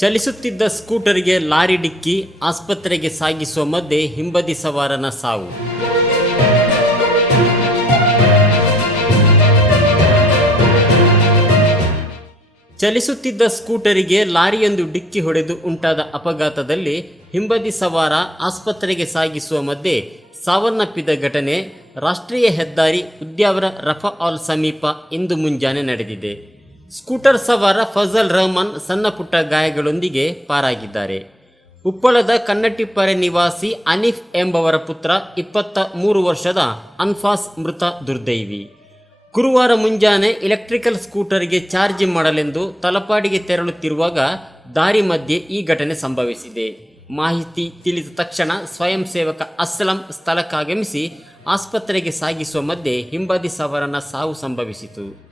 ಚಲಿಸುತ್ತಿದ್ದ ಸ್ಕೂಟರ್ಗೆ lorry ಡಿಕ್ಕಿ ಆಸ್ಪತ್ರೆಗೆ ಸಾಗಿಸುವ ಮಧ್ಯೆ ಹಿಂಬದಿ ಸವಾರನ ಸಾವು. ಚಲಿಸುತ್ತಿದ್ದ ಸ್ಕೂಟರಿಗೆ ಲಾರಿಯೊಂದು ಡಿಕ್ಕಿ ಹೊಡೆದು ಉಂಟಾದ ಅಪಘಾತದಲ್ಲಿ ಹಿಂಬದಿ ಸವಾರ ಆಸ್ಪತ್ರೆಗೆ ಸಾಗಿಸುವ ಮಧ್ಯೆ ಸಾವನ್ನಪ್ಪಿದ ಘಟನೆ ರಾಷ್ಟ್ರೀಯ ಹೆದ್ದಾರಿ ಉದ್ಯಾವರ ರಫಾ ಆಲ್ ಸಮೀಪ ಇಂದು ಮುಂಜಾನೆ ನಡೆದಿದೆ. ಸ್ಕೂಟರ್ ಸವಾರ ಫಜಲ್ ರಹಮಾನ್ ಸಣ್ಣ ಪುಟ್ಟ ಗಾಯಗಳೊಂದಿಗೆ ಪಾರಾಗಿದ್ದಾರೆ. ಉಪ್ಪಳದ ಕನ್ನಟ್ಟಿಪ್ಪರೆ ನಿವಾಸಿ ಅನಿಫ್ ಎಂಬವರ ಪುತ್ರ ಇಪ್ಪತ್ತ ಮೂರು ವರ್ಷದ ಅನ್ಫಾಸ್ ಮೃತ ದುರ್ದೈವಿ. ಗುರುವಾರ ಮುಂಜಾನೆ ಎಲೆಕ್ಟ್ರಿಕಲ್ ಸ್ಕೂಟರ್ಗೆ ಚಾರ್ಜ್ ಮಾಡಲೆಂದು ತಲಪಾಡಿಗೆ ತೆರಳುತ್ತಿರುವಾಗ ದಾರಿ ಮಧ್ಯೆ ಈ ಘಟನೆ ಸಂಭವಿಸಿದೆ. ಮಾಹಿತಿ ತಿಳಿದ ತಕ್ಷಣ ಸ್ವಯಂ ಸೇವಕ ಅಸ್ಲಂ ಸ್ಥಳಕ್ಕಾಗಮಿಸಿ ಆಸ್ಪತ್ರೆಗೆ ಸಾಗಿಸುವ ಮಧ್ಯೆ ಹಿಂಬದಿ ಸವಾರನ ಸಾವು ಸಂಭವಿಸಿತು.